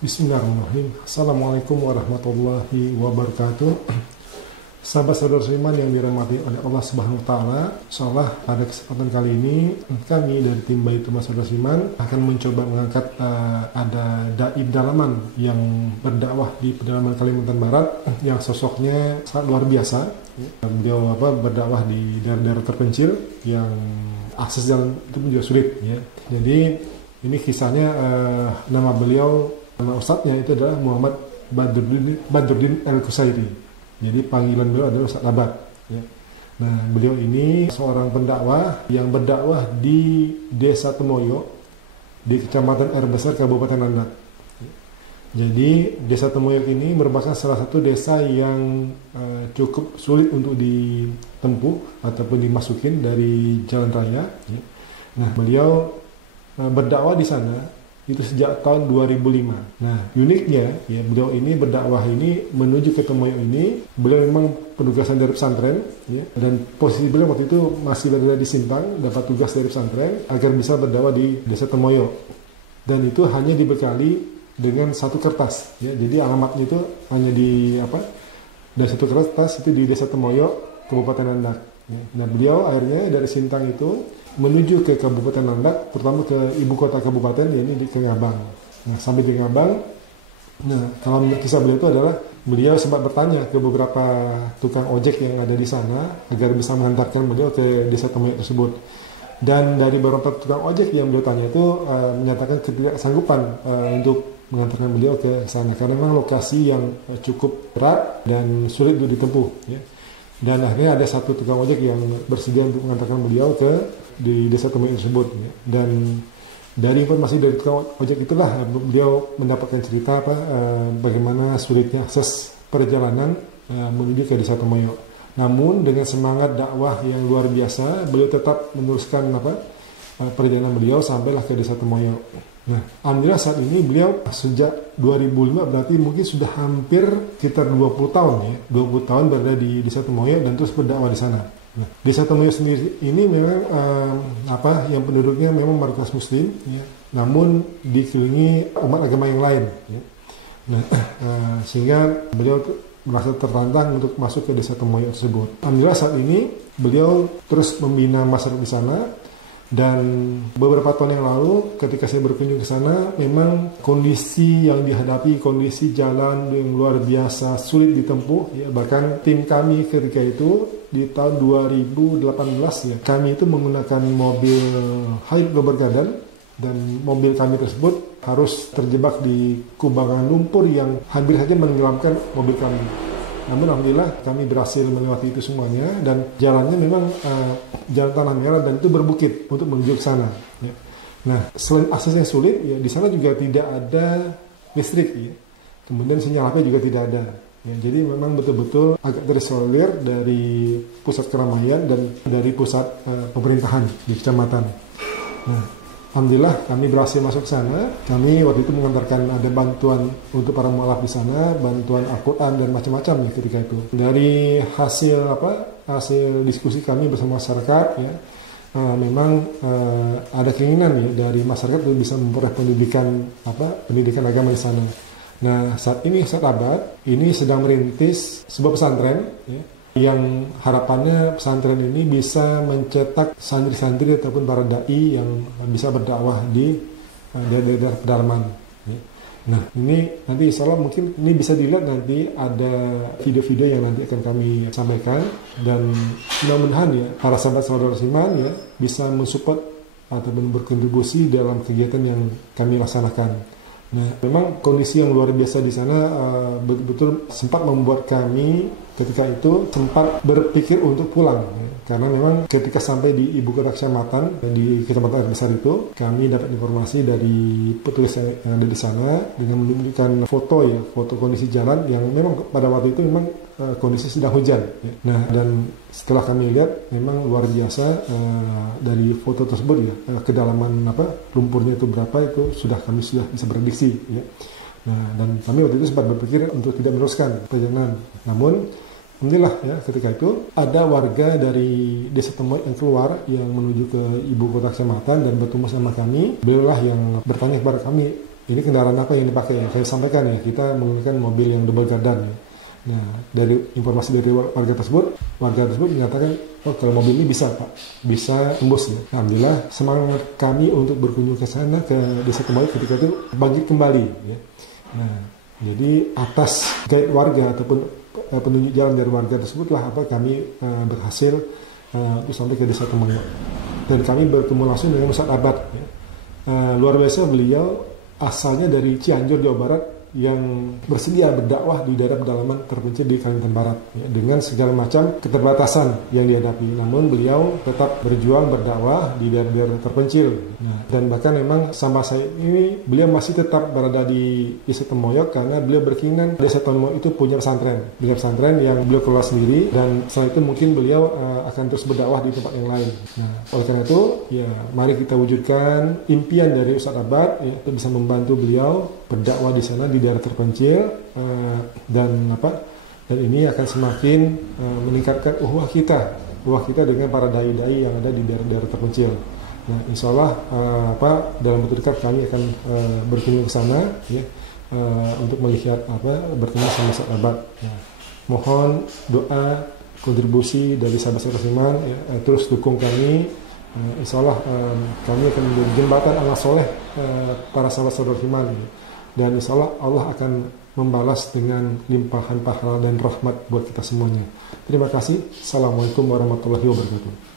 Bismillahirrahmanirrahim. Assalamualaikum warahmatullahi wabarakatuh. Sahabat saudara seiman yang dirahmati oleh Allah Subhanahu wa taala, insyaallah pada kesempatan kali ini kami dari tim Baitul Saudara Seiman akan mencoba mengangkat ada dai pedalaman yang berdakwah di pedalaman Kalimantan Barat yang sosoknya sangat luar biasa. Beliau berdakwah di daerah-daerah terpencil yang akses jalan itu pun juga sulit ya. Jadi ini kisahnya nama ustadznya itu adalah Muhammad Badruddin Al-Qusairi. Jadi panggilan beliau adalah Ustadz Abad. Ya. Nah, beliau ini seorang pendakwah yang berdakwah di Desa Temoyo, di Kecamatan Air Besar, Kabupaten Landak. Jadi Desa Temoyo ini merupakan salah satu desa yang cukup sulit untuk ditempuh ataupun dimasukin dari jalan raya. Ya. Nah, beliau berdakwah di sana itu sejak tahun 2005. Nah, uniknya ya beliau ini berdakwah ini menuju ke Temoyo ini, beliau memang penugasan dari pesantren ya, dan posisi beliau waktu itu masih berada di Simpang, dapat tugas dari pesantren agar bisa berdakwah di Desa Temoyo. Dan itu hanya dibekali dengan satu kertas ya. Jadi alamatnya itu hanya dari satu kertas itu di Desa Temoyo, Kabupaten Landak. Ya. Nah, beliau akhirnya dari Sintang itu menuju ke Kabupaten Landak, terutama ke ibu kota kabupaten, yaitu di Ngabang. Nah, sampai di Ngabang, nah kalau kisah beliau itu adalah beliau sempat bertanya ke beberapa tukang ojek yang ada di sana agar bisa mengantarkan beliau ke Desa Temoyo tersebut. Dan dari beberapa tukang ojek yang beliau tanya itu menyatakan ketidaksanggupan untuk mengantarkan beliau ke sana karena memang lokasi yang cukup berat dan sulit untuk ditempuh. Ya. Dan akhirnya ada satu tukang ojek yang bersedia untuk mengantarkan beliau di Desa Temoyo tersebut. Ya. Dan dari informasi dari tukang ojek itulah beliau mendapatkan cerita bagaimana sulitnya akses perjalanan menuju ke Desa Temoyo. Namun dengan semangat dakwah yang luar biasa, beliau tetap meneruskan perjalanan beliau sampailah ke Desa Temoyo. Nah, alhamdulillah saat ini beliau sejak 2005 berarti mungkin sudah hampir sekitar 20 tahun ya. 20 tahun berada di Desa Temoyo dan terus berdakwah di sana. Nah, Desa Temoyo sendiri ini memang yang penduduknya memang mayoritas muslim ya, namun dikelilingi umat agama yang lain ya. Nah, sehingga beliau merasa tertantang untuk masuk ke Desa Temoyo tersebut. Alhamdulillah saat ini beliau terus membina masyarakat di sana. Dan beberapa tahun yang lalu ketika saya berkunjung ke sana, memang kondisi yang dihadapi, kondisi jalan yang luar biasa sulit ditempuh ya. Bahkan tim kami ketika itu di tahun 2018 ya, kami itu menggunakan mobil Hilux bergardan, dan mobil kami tersebut harus terjebak di kubangan lumpur yang hampir saja menenggelamkan mobil kami. Namun alhamdulillah kami berhasil melewati itu semuanya, dan jalannya memang jalan tanah merah dan itu berbukit untuk menuju ke sana. Ya. Nah, selain aksesnya sulit, ya di sana juga tidak ada listrik. Ya. Kemudian sinyal HP juga tidak ada. Ya, jadi memang betul-betul agak terisolir dari pusat keramaian dan dari pusat pemerintahan di kecamatan. Nah, alhamdulillah kami berhasil masuk ke sana. Kami waktu itu mengantarkan ada bantuan untuk para mualaf di sana, bantuan Al-Quran dan macam-macam ya ketika itu. Dari hasil diskusi kami bersama masyarakat ya, memang ada keinginan ya dari masyarakat untuk bisa memperoleh pendidikan agama di sana. Nah, saat ini Ustadz Abad ini sedang merintis sebuah pesantren ya, yang harapannya pesantren ini bisa mencetak santri-santri ataupun para dai yang bisa berdakwah di daerah pedalaman. Nah, ini nanti insya Allah mungkin ini bisa dilihat nanti ada video-video yang nanti akan kami sampaikan, dan mudah-mudahan ya para sahabat-saudara seiman ya bisa mensupport ataupun berkontribusi dalam kegiatan yang kami laksanakan. Nah, memang kondisi yang luar biasa di sana betul-betul sempat membuat kami ketika itu sempat berpikir untuk pulang ya. Karena memang ketika sampai di ibu kota kecamatan di Kecamatan Air Besar itu, kami dapat informasi dari petugas yang ada di sana dengan menunjukkan foto kondisi jalan yang memang pada waktu itu memang kondisi sedang hujan ya. Nah, dan setelah kami lihat memang luar biasa dari foto tersebut ya, kedalaman lumpurnya itu berapa itu kami sudah bisa prediksi ya. Nah, dan kami waktu itu sempat berpikir untuk tidak meneruskan perjalanan. Namun alhamdulillah ya ketika itu ada warga dari Desa Temoyo yang keluar yang menuju ke ibu kota kecamatan dan bertemu sama kami. Beliaulah yang bertanya kepada kami, ini kendaraan apa yang dipakai. Saya sampaikan ya, kita menggunakan mobil yang double gardan ya. Nah, dari informasi dari warga tersebut mengatakan, oh kalau mobil ini bisa Pak, bisa tembus ya. Alhamdulillah, semangat kami untuk berkunjung ke sana, ke Desa Temoyok ketika itu bangkit kembali ya. Nah, jadi atas guide warga ataupun penunjuk jalan dari warga tersebutlah kami berhasil untuk sampai ke Desa Temoyok. Dan kami bertemu langsung dengan Ustadz Abad ya. Luar biasa, beliau asalnya dari Cianjur, Jawa Barat, yang bersedia berdakwah di daerah pedalaman terpencil di Kalimantan Barat ya, dengan segala macam keterbatasan yang dihadapi. Namun beliau tetap berjuang berdakwah di daerah-daerah terpencil. Nah, dan bahkan memang sama saya ini beliau masih tetap berada di Desa Temoyok karena beliau berkeinginan Desa Temoyok itu punya pesantren yang beliau kelola sendiri, dan setelah itu mungkin beliau akan terus berdakwah di tempat yang lain. Nah, oleh karena itu ya mari kita wujudkan impian dari Ustadz Abad ya, untuk bisa membantu beliau berdakwah di sana di daerah terpencil, dan ini akan semakin meningkatkan ukhuwah kita dengan para dai-dai yang ada di daerah-daerah terpencil. Nah, insya Allah dalam waktu dekat kami akan berkunjung ke sana ya, untuk melihat bertemu sama Ustadz Abad. Ya. Mohon doa kontribusi dari sahabat-sahabat Iman ya, terus dukung kami. Insya Allah kami akan menjadi jembatan amal soleh para sahabat-sahabat Iman ya. Dan insya Allah akan membalas dengan limpahan pahala dan rahmat buat kita semuanya. Terima kasih. Assalamualaikum warahmatullahi wabarakatuh.